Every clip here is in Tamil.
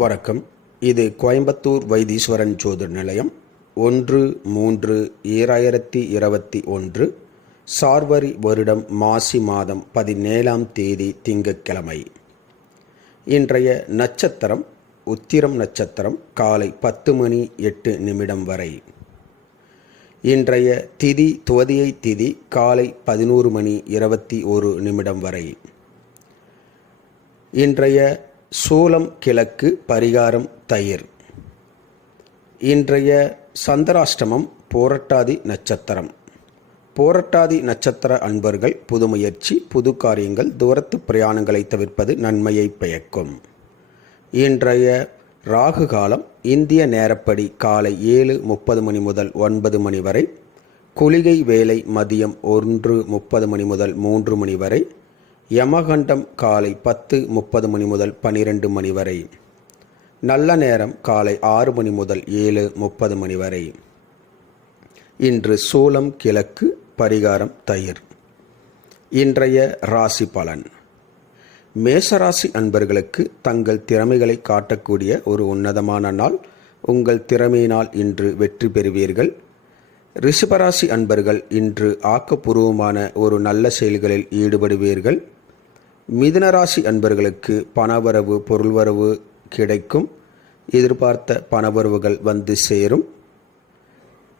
வணக்கம். இது கோயம்புத்தூர் வைத்தீஸ்வரன் ஜோதிட நிலையம். 1-3-2021 சார்வரி வருடம் மாசி மாதம் 17ஆம் தேதி திங்கட்கிழமை. இன்றைய நட்சத்திரம் உத்திரம் நட்சத்திரம் காலை 10:08 வரை. இன்றைய திதி துவதியை திதி காலை 11:21 வரை. இன்றைய சூலம் கிழக்கு, பரிகாரம் தயிர். இன்றைய சந்திராஷ்டமம் போரட்டாதி நட்சத்திரம். போரட்டாதி நட்சத்திர அன்பர்கள் புது முயற்சி, புது காரியங்கள், தூரத்து பிரயாணங்களை தவிர்ப்பது நன்மையை பயக்கும். இன்றைய ராகு காலம் இந்திய நேரப்படி காலை 7:30 முதல் 9 வரை. குளிகை வேலை மதியம் 1:30 முதல் 3 வரை. யமகண்டம் காலை 10:30 முதல் 12 வரை. நல்ல நேரம் காலை 6 முதல் 7:30 வரை. இன்று சூலம் கிழக்கு, பரிகாரம் தயிர். இன்றைய ராசி பலன். மேசராசி அன்பர்களுக்கு தங்கள் திறமைகளை காட்டக்கூடிய ஒரு உன்னதமான நாள். உங்கள் திறமையினால் இன்று வெற்றி பெறுவீர்கள். ரிஷபராசி அன்பர்கள் இன்று ஆக்கப்பூர்வமான ஒரு நல்ல செயல்களில் ஈடுபடுவீர்கள். மிதுனராசி அன்பர்களுக்கு பணவரவு, பொருள்வரவு கிடைக்கும். எதிர்பார்த்த பணவரவுகள் வந்து சேரும்.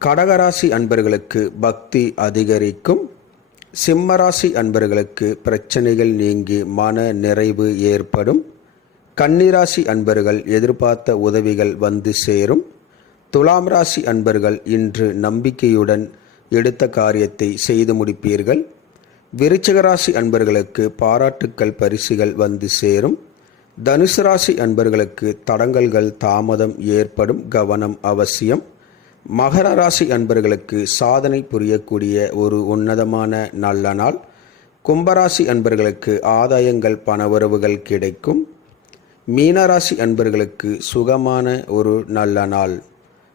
கடகராசி அன்பர்களுக்கு பக்தி அதிகரிக்கும். சிம்மராசி அன்பர்களுக்கு பிரச்சனைகள் நீங்கி மன நிறைவு ஏற்படும். கன்னிராசி அன்பர்கள் எதிர்பார்த்த உதவிகள் வந்து சேரும். துலாம் ராசி அன்பர்கள் இன்று நம்பிக்கையுடன் எடுத்த காரியத்தை செய்து முடிப்பீர்கள். விருச்சிக ராசி அன்பர்களுக்கு பாராட்டுக்கள், பரிசுகள் வந்து சேரும். தனுசு ராசி அன்பர்களுக்கு தடங்கல்கள், தாமதம் ஏற்படும். கவனம் அவசியம். மகர ராசி அன்பர்களுக்கு சாதனை புரியக்கூடிய ஒரு உன்னதமான நல்ல நாள். கும்பராசி அன்பர்களுக்கு ஆதாயங்கள், பணவரவுகள் கிடைக்கும். மீனராசி அன்பர்களுக்கு சுகமான ஒரு நல்ல நாள்.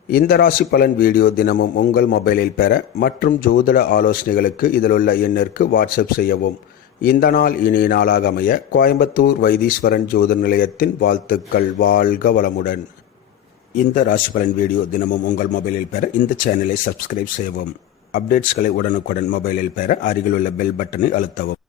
இந்த ராசி பலன் வீடியோ தினமும் உங்கள் மொபைலில் பெற மற்றும் ஜோதிட ஆலோசனைகளுக்கு இதிலுள்ள எண்ணிற்கு வாட்ஸ்அப் செய்யவும். இந்த நாள் இனிய நாளாக அமைய கோயம்புத்தூர் வைத்தீஸ்வரன் ஜோதிட நிலையத்தின் வாழ்த்துக்கள். வாழ்க வளமுடன். இந்த ராசி பலன் வீடியோ தினமும் உங்கள் மொபைலில் பெற இந்த சேனலை சப்ஸ்கிரைப் செய்யவும். அப்டேட்ஸ்களை உடனுக்குடன் மொபைலில் பெற அருகில் உள்ள பெல் பட்டனை அழுத்தவும்.